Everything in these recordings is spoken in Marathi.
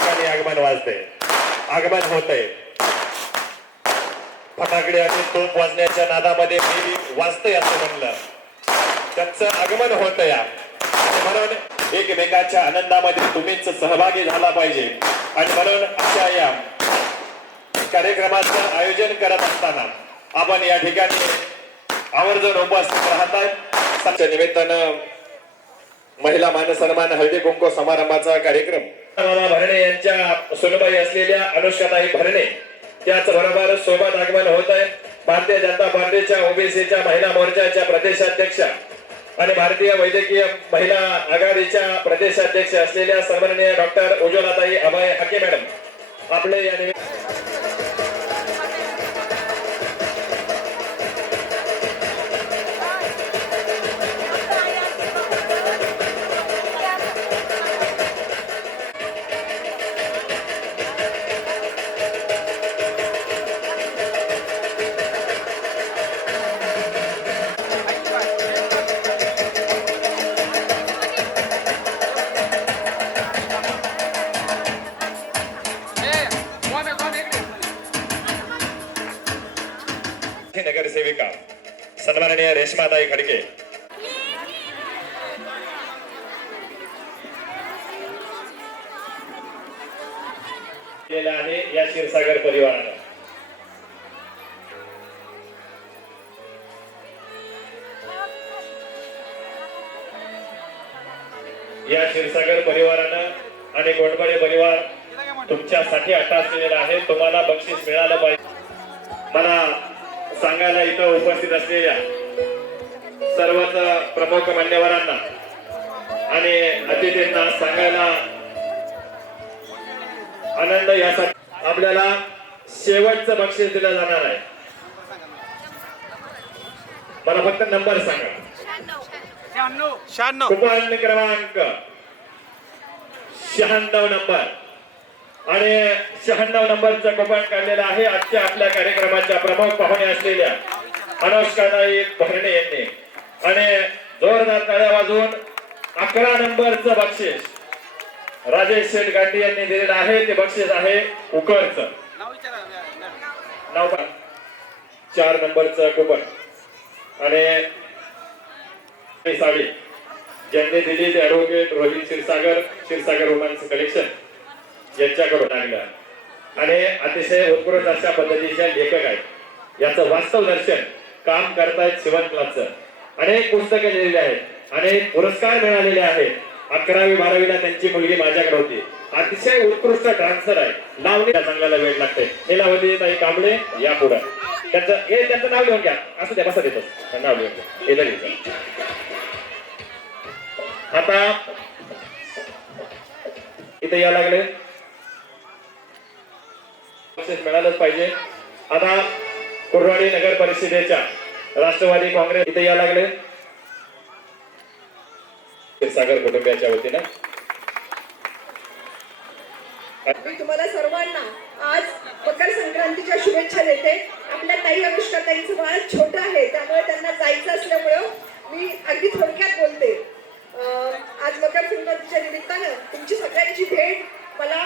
ठिकाणी आगमन वाजते. आगमन होतंय. फटाकडे आणि तोप वाजण्याच्या नादामध्ये मी वाजतंय असं म्हणलं. त्यांचं आगमन होतं या म्हणून एकमेकाच्या आनंदामध्ये तुम्हीच सहभागी झाला पाहिजे. आणि म्हणून अशा या कार्यक्रमाचं आयोजन करत असताना आपण या ठिकाणी आवर्जून उपस्थित राहतात च्या निमित्तानं महिला मानसन्मान हळदी कुंकू समारंभाचा कार्यक्रम. भरणे यांच्या सुनबाई असलेल्या अनुष्काताई भरणे त्याचबरोबर सोबत आगमन होत आहे भारतीय जनता पार्टीच्या ओबीसीच्या महिला मोर्चाच्या प्रदेशाध्यक्षा आणि भारतीय वैद्यकीय महिला आघाडीच्या प्रदेशाध्यक्ष असलेल्या सन्माननीय डॉक्टर उज्ज्वलाताई अभय हाके मॅडम. आपले या केलेला आहे या क्षीरसागर परिवारानं. या क्षीरसागर परिवारानं आणि गोंडबळे परिवार तुमच्यासाठी अट्टासलेला आहे. तुम्हाला बक्षीस मिळालं पाहिजे. मला सांगायला इथं उपस्थित असलेल्या सर्वच प्रमुख मान्यवरांना आणि अतिथींना सांगायला आनंद यासाठी आपल्याला शेवटचं बक्षीस दिलं जाणार आहे. मला फक्त नंबर सांगा. शहाण्णव. कुपन क्रमांक. शहाण्णव नंबर. आणि शहाण्णव नंबरचं कुपन काढलेलं आहे. आजच्या आपल्या कार्यक्रमाच्या प्रमुख पाहुणे असलेल्या अनुष्काताई भरणे यांनी. आणि जोरदार टाळ्या वाजवून अकरा नंबरचं बक्षीस. राजेश शेठ गांधी यांनी दिलेलं आहे ते बक्षीस आहे उकरचं. पहा. चार नंबरचं कुपन. आणि साडी. ज्यांनी दिली ते advocate Rohit Kshirsagar Kshirsagar women's collection यांच्याकडून आणलं. आणि अतिशय उत्कृष्ट अशा पद्धतीच्या लेखक आहेत. याचं वास्तव दर्शन काम करतायत शिवन क्लासचं अनेक पुस्तकं लिहिलेली आहेत. अनेक पुरस्कार मिळालेले आहेत. अकरावी बारावीला त्यांची मुलगी माझ्याकडे होती. अतिशय उत्कृष्ट ट्रान्सफर आहे. लावणी चांगल्याला वेळ लागते. लीलावती ताई कांबळे या पुढे. त्यांचं हे त्यांचं नाव घेऊन घ्या. असं त्या बसा देतो नाव घेऊन घ्या. हे आता इथे या लागले. मिळालंच पाहिजे. आता कुर्वाडी नगर परिषदेच्या राष्ट्रवादी काँग्रेस इथे या लागले. क्षीरसागर कुटुंबियाच्या वतीनं. मी तुम्हाला सर्वांना आज मकर संक्रांतीच्या शुभेच्छा देते. आपल्या ताई अनुष्का ताईचं बाळ छोटं आहे त्यामुळे त्यांना जायचं असल्यामुळं मी अगदी थोडक्यात बोलते. आज मकर संक्रांतीच्या निमित्तानं तुमची सगळ्यांची भेट मला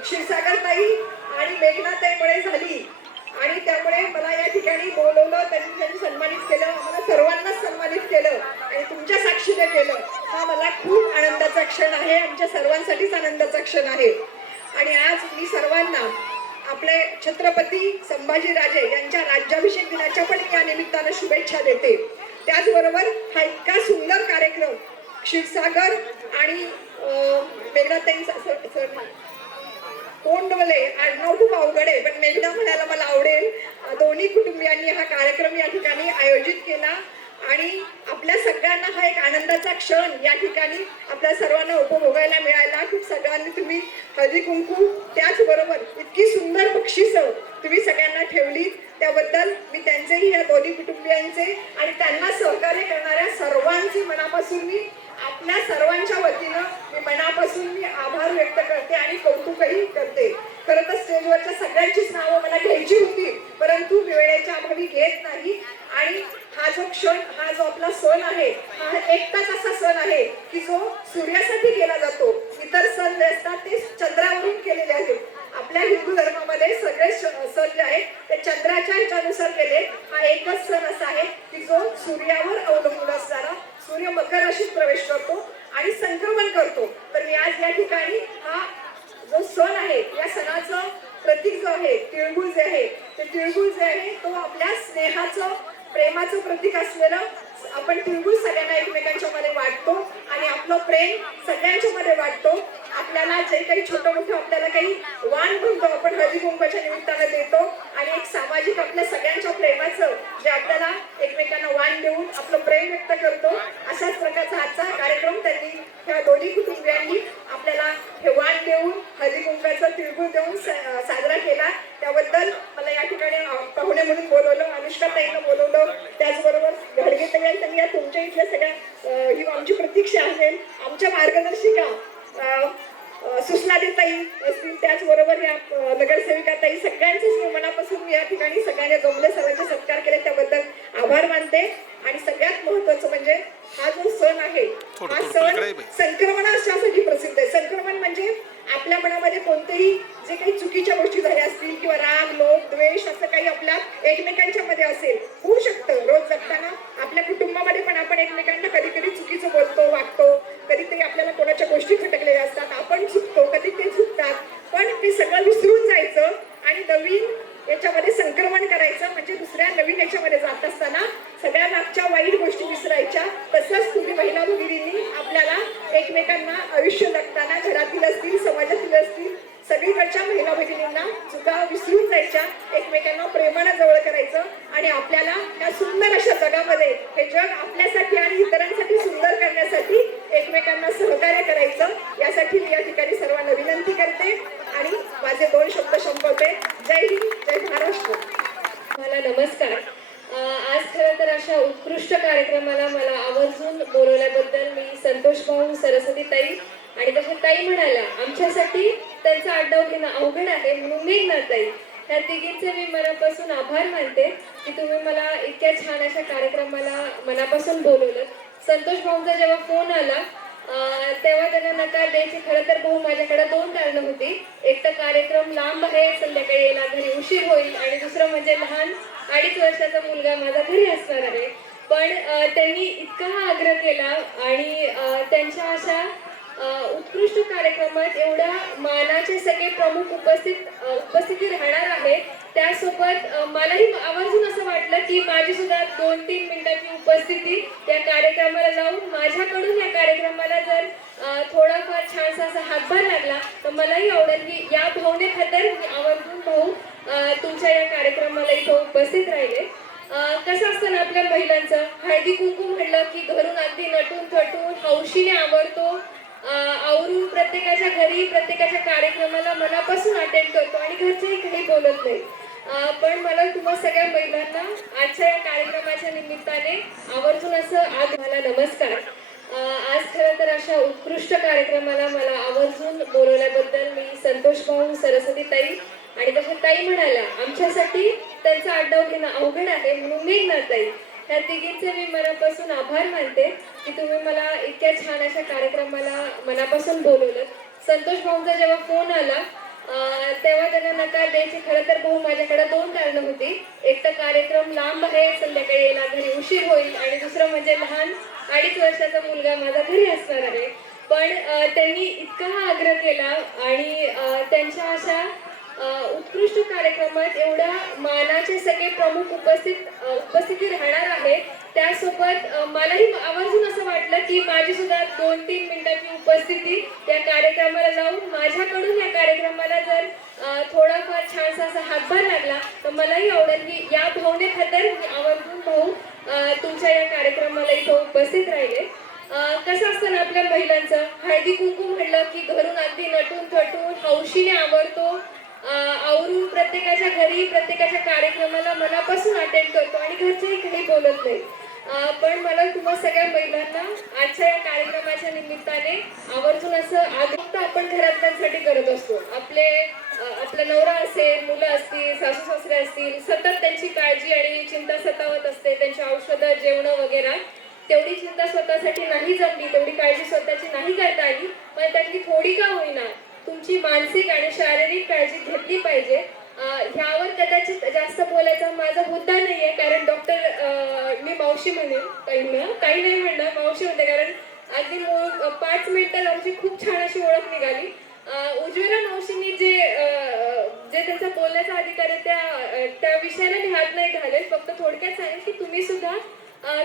क्षीरसागर ताई आणि मेघना ताईमुळे झाली. आणि त्यामुळे मला या ठिकाणी बोलवलं त्यांनी त्यांनी सन्मानित केलं आम्हाला सर्वांनाच सन्मानित केलं आणि तुमच्या साक्षीने केलं हा मला खूप आनंदाचा क्षण आहे आमच्या सर्वांसाठीच आनंदाचा क्षण आहे. आणि आज मी सर्वांना आपले छत्रपती संभाजीराजे यांच्या राज्याभिषेक दिनाच्या पण या निमित्तानं शुभेच्छा देते. त्याचबरोबर हा इतका सुंदर कार्यक्रम क्षीरसागर आणि अं, कोंडवले आडनाव खूप अवघड आहे पण मेघना म्हणायला मला आवडेल. दोन्ही कुटुंबियांनी हा कार्यक्रम या ठिकाणी आयोजित केला आणि आपल्या सगळ्यांना हा एक आनंदाचा क्षण या ठिकाणी आपल्या सर्वांना उपभोगायला मिळायला. खूप सगळ्यांनी तुम्ही हळदी कुंकू त्याचबरोबर इतकी सुंदर बक्षिसं तुम्ही सगळ्यांना ठेवली त्याबद्दल मी त्यांचेही या दोन्ही कुटुंबियांचे आणि त्यांना सहकार्य करणाऱ्या सर्वांचे मनापासून मी आपल्या सर्वांच्या वतीनं मी मनापासून मी आभार व्यक्त करते आणि कौतुकही करते. खरं तर स्टेजवरच्या सगळ्यांचीच नावं मला घ्यायची होती परंतु वेळेच्या अभावी घेत नाही. क्षण हा जो आपला सण आहे हा एकटाच असा सण आहे की जो सूर्यासाठी केला जातो. इतर सण जे असतात ते चंद्रावरून केलेले आहेत. आपल्या हिंदू धर्मामध्ये सगळे सण सण जे आहेत ते चंद्राच्या ह्याच्यानुसार केले. हा एकच सण असा आहे की जो सूर्यावर अवलंबून असणारा. सूर्य मकर राशीत प्रवेश करतो आणि संक्रमण करतो. तर मी आज या ठिकाणी हा जो सण आहे या सणाचं प्रतीक जो आहे तिळगुळ जे आहे ते तिळगुळ जे आहे तो आपल्या स्नेहाचं प्रेमाचं प्रतीक असलेलं आपण तिळगुळ सगळ्यांना एकमेकांच्या मध्ये वाटतो आणि आपलं प्रेम सगळ्यांच्या मध्ये वाटतो. आपल्याला जे काही छोटं मोठं आपल्याला काही वाण म्हणतो आपण हळदी कुंकाच्या निमित्तानं देतो. आणि एक सामाजिक आपल्या सगळ्यांच्या प्रेमाचं जे आपल्याला एकमेकांना वाण देऊन आपलं प्रेम व्यक्त करतो अशाच प्रकारचा आजचा कार्यक्रम त्यांनी ह्या दोन्ही कुटुंबियांनी आपल्याला हे वाण देऊन हळदी कुंकाचं तिळगुळ देऊन साजरा केला. त्याबद्दल मला या ठिकाणी पाहुणे म्हणून बोलवलं अनुष्का ताईंना बोलवलं. त्याचबरोबर घडगे ताई त्यांनी या तुमच्या इथल्या सगळ्या ही आमची प्रतीक्षा असेल आमच्या मार्गदर्शिका अ, सुषमादी ताई असतील त्याचबरोबर या नगरसेविका ताई सगळ्यांचेच मी मनापासून मी या ठिकाणी सगळ्यांनी जमले सर्वांचे सत्कार केले त्याबद्दल आभार मानते आणि सगळ्यात महत्वाचं म्हणजे हा जो सण आहे हा सण बाई. संक्रमणासाठी प्रसिद्ध आहे संक्रमण म्हणजे आपल्या मनामध्ये कोणतेही जे काही चुकीच्या गोष्टी झाल्या असतील किंवा राग लोभ द्वेष असं काही आपल्या एकमेकांच्या मध्ये असेल होऊ शकतं रोज जगताना आपल्या कुटुंबामध्ये पण आपण एकमेकांना कधी कधी चुकीचं बोलतो वागतो कधीतरी आपल्याला कोणाच्या गोष्टी खटकलेल्या असतात आपण चुकतो कधी ते चुकतात पण ते सगळं विसरून जायचं आणि नवीन याच्यामध्ये संक्रमण करायचं म्हणजे दुसऱ्या नवीन याच्यामध्ये जात असताना सगळ्या मागच्या वाईट गोष्टी विसरायच्या तसंच तुम्ही महिला भगिनींनी आपल्याला एकमेकांना आयुष्य जगताना घरातील असतील समाजातील असतील सगळीकडच्या महिला भगिनींना चुका विसरून जायच्या एकमेकांना प्रेमानं जवळ करायचं आणि आपल्याला या सुंदर अशा जगामध्ये हे जग आपल्यासाठी आणि इतरांसाठी सुंदर करण्यासाठी एकमेकांना सहकार्य करायचं यासाठी मी या ठिकाणी सर्वांना विनंती करते आणि माझे दोन शब्द संपवते जय हिंद जय महाराष्ट्र नमस्कार. आज खरं तर अशा उत्कृष्ट कार्यक्रमाला मला आवर्जून बोलवल्याबद्दल मी संतोष भाऊ सरस्वती ताई आणि तशा ताई म्हणाल्या आमच्यासाठी त्यांचं आड्डाव घेणं अवघड आहे म्हणून मेघना ताई. त्या तिघींचे मी मनापासून आभार मानते की तुम्ही मला इतक्या छान अशा कार्यक्रमाला मनापासून बोलवलं. संतोष भाऊंचा जेव्हा फोन आला तेव्हा त्यांना नकार द्यायची खरं तर भाऊ माझ्याकडे दोन कारणं होती. एक तर कार्यक्रम लांब आहे संध्याकाळी यायला घरी उशीर होईल आणि दुसरं म्हणजे लहान अडीच वर्षाचा मुलगा माझा घरी असणार आहे. पण त्यांनी इतका हा आग्रह केला आणि त्यांच्या अशा उत्कृष्ट कार्यक्रमात एवढ्या मानाचे सगळे प्रमुख उपस्थित उपस्थिती राहणार आहेत त्यासोबत मलाही आवर्जून असं वाटलं की माझी सुद्धा दोन तीन मिनिटाची उपस्थिती त्या कार्यक्रमाला लावून माझ्याकडून या कार्यक्रमाला जर थोडाफार छानसा असा हातभार लागला तर मलाही आवडेल की या भावने खातर मी आवर्जून भाऊ तुमच्या या कार्यक्रमाला इथं उपस्थित राहिले. कसं असतं ना आपल्या महिलांचं हळदी कुंकू म्हणलं की घरून अगदी नटून थटून हौशीने आवडतो आवरून प्रत्येकाच्या घरी प्रत्येकाच्या कार्यक्रमाला मनापासून अटेंड करतो आणि घरचेही काही बोलत नाही पण मला तुम्हा सगळ्या महिलांना आजच्या या कार्यक्रमाच्या निमित्ताने आवर्जून असं आज मला नमस्कार. आज खरं तर अशा उत्कृष्ट कार्यक्रमाला मला आवर्जून बोलवल्याबद्दल मी संतोष भाऊ सरस्वती ताई आणि तशा ताई म्हणाल्या आमच्यासाठी त्यांचं आड्डाव घेणं अवघड आहे म्हणून मेघना ताई त्या तिघींचे मी मनापासून आभार मानते की तुम्ही मला इतक्या छान अशा कार्यक्रमाला मनापासून बोलवलं. संतोष भाऊंचा जेव्हा फोन आला तेव्हा त्यांना नकार द्यायची खरं तर भाऊ माझ्याकडे दोन कारणं होती. एक तर कार्यक्रम लांब आहे संध्याकाळी यायला घरी उशीर होईल आणि दुसरं म्हणजे लहान अडीच वर्षाचा मुलगा माझा घरी असणार आहे. पण त्यांनी इतका हा आग्रह केला आणि त्यांच्या अशा उत्कृष्ट कार्यक्रमात एवढ्या मानाचे सगळे प्रमुख उपस्थित उपस्थिती राहणार आहेत त्यासोबत मलाही आवर्जून असं वाटलं की माझी सुद्धा दोन तीन मिनिटाची उपस्थिती या कार्यक्रमाला लावून माझ्याकडून या कार्यक्रमाला जर थोडाफार छानसा असा हातभार लागला तर मलाही आवडेल की या भावने खातर मी आवर्जून भाऊ तुमच्या या कार्यक्रमाला इथं उपस्थित राहिले. कसं असतं ना आपल्या महिलांचं हळदी कुंकू म्हणलं की घरून अगदी नटून थटून हौशीने आवडतो आवरून प्रत्येकाच्या घरी प्रत्येकाच्या कार्यक्रमाला मनापासून अटेंड करतो आणि घरचेही काही बोलत नाही पण मला तुम्हा सगळ्या महिलांना आजच्या या कार्यक्रमाच्या निमित्ताने आवर्जून असं आज आपण घरातल्यांसाठी करत असतो. आपले आपला नवरा असेल मुलं असतील सासू सासरे असतील सतत त्यांची काळजी आणि चिंता सतावत असते त्यांची औषधं जेवणं वगैरे. तेवढी चिंता स्वतःसाठी नाही जमली तेवढी काळजी स्वतःची नाही करता आली पण त्यातली थोडी का होईना तुमची मानसिक आणि शारीरिक काळजी घेतली पाहिजे. ह्यावर कदाचित जास्त बोलायचा माझा मुद्दा नाही आहे कारण डॉक्टर मी मावशी म्हणेन ताईंना. काही नाही म्हणणार मावशी म्हणते कारण अगदी पाच मिनिटात आमची खूप छान अशी ओळख निघाली. अं, उज्ज्वला मावशींनी जे जे त्यांचा बोलण्याचा अधिकार आहे त्या त्या विषयाला मी हात नाही घालेल फक्त थोडक्यात सांगेल की तुम्ही सुद्धा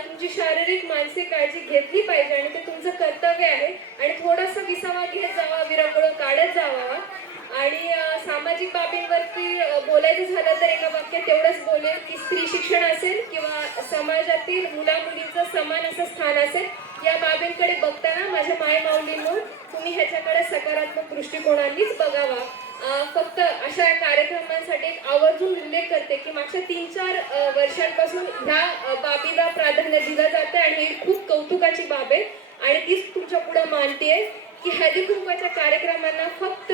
तुमची शारीरिक मानसिक काळजी घेतली पाहिजे आणि ते तुमचं कर्तव्य आहे. आणि थोडासा विसावा घेत जावा विरंगुळ काढत जावा. आणि सामाजिक बाबींवरती बोलायचं झालं तर एका वाक्यात तेवढंच बोलेल की स्त्री शिक्षण असेल किंवा समाजातील मुला मुलींचं समान असं स्थान असेल या बाबींकडे बघताना माझ्या माय माऊलींनो तुम्ही ह्याच्याकडे सकारात्मक दृष्टिकोनानेच बघावा. फक्त अशा कार्यक्रमांसाठी एक आवर्जून उल्लेख करते की मागच्या तीन चार वर्षांपासून ह्या बाबीला प्राधान्य दिलं जातं आणि ही खूप कौतुकाची बाब आहे. आणि तीच तुमच्यापुढे आहे की हळदी कार्यक्रमांना फक्त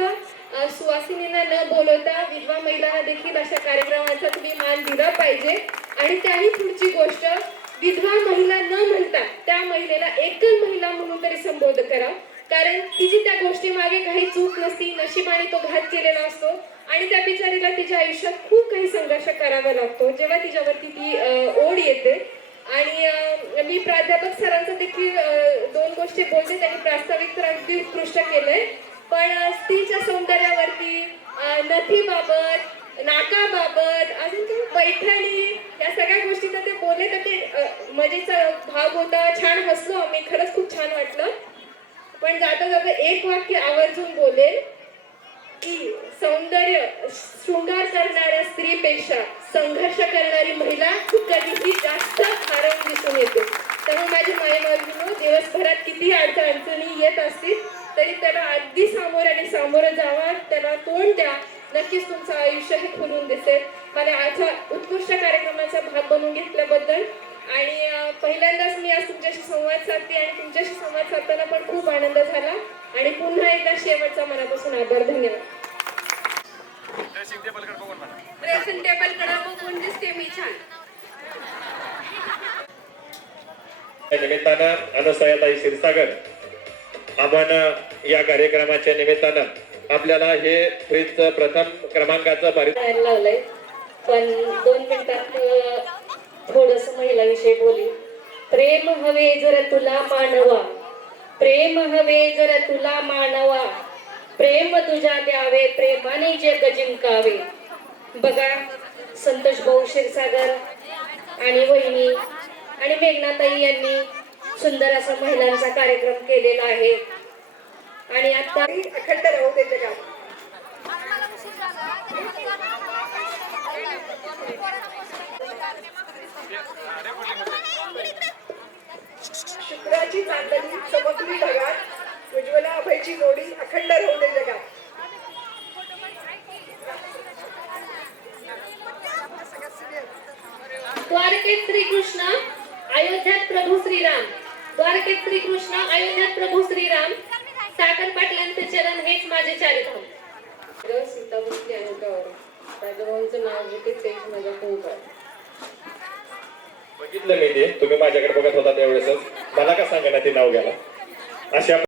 सुवासिनींना न बोलवता विधवा महिलांना देखील अशा कार्यक्रमाचा तुम्ही मान दिला पाहिजे. आणि त्याही पुढची गोष्ट विधवा महिला न म्हणता त्या महिलेला एकल महिला म्हणून तरी संबोध करा. कारण तिची त्या गोष्टी मागे काही चूक नसती नशिबाने तो घात केलेला असतो. आणि त्या बिचारीला तिच्या आयुष्यात खूप काही संघर्ष करावा लागतो. जेव्हा तिच्यावरती ती ओढ येते. आणि मी प्राध्यापक सरांचं देखील दोन गोष्टी बोलते त्यांनी प्रास्ताविक तर अगदी उत्कृष्ट केलंय. पण स्त्रीच्या सौंदर्यावरती नथीबाबत नाकाबाबत अजून काही पैठणी या सगळ्या गोष्टीचा ते बोलले तर ते मजेचा भाग होता. छान हसलो आम्ही. खरंच खूप छान वाटलं. पण जाता जाता एक वाक्य आवर्जून बोलेल की सौंदर्य शृंगार करणाऱ्या स्त्रीपेक्षा संघर्ष करणारी महिला कधीही जास्त हरवून दिसून येते. त्यामुळे माझी माई दिवसभरात किती अडचण अडचणी येत असतील तरी त्याला अगदी सामोरं आणि सामोरं जावा त्याला तोंड द्या. नक्कीच तुमचं आयुष्य हे खुलून दिसेल. मला अशा उत्कृष्ट कार्यक्रमाचा भाग बनवून घेतल्याबद्दल आणि पहिल्यांदाच मी आज तुमच्याशी संवाद साधते आणि तुमच्याशी संवाद साधताना पण खूप आनंद झाला. आणि पुन्हा एकदा शेवटचा मनापासून आभार धन्यवाद. ड्रेसिंग टेबलकडे बघून दिसते मी छान. या निमित्तानं अनुसयाताई क्षीरसागर. आपण या कार्यक्रमाच्या निमित्तानं आपल्याला हे फ्रीजचं प्रथम क्रमांकाचं पारित लावलंय. पण दोन मिनिटात थोडस महिलाविषयी बोली. प्रेम हवे जर तुला मानवा. प्रेम हवे जर तुला मानवा. प्रेम तुझ्या द्यावे प्रेमाने जग जिंकावे. बघा संतोष भाऊ क्षीरसागर आणि वहिनी आणि मेघनाताई यांनी सुंदर असा महिलांचा कार्यक्रम केलेला आहे. आणि आता अखंड राहू दे जगात शुक्राची चांदणी चमकली ढगात उज्ज्वला अभयची जोडी अखंड राहू दे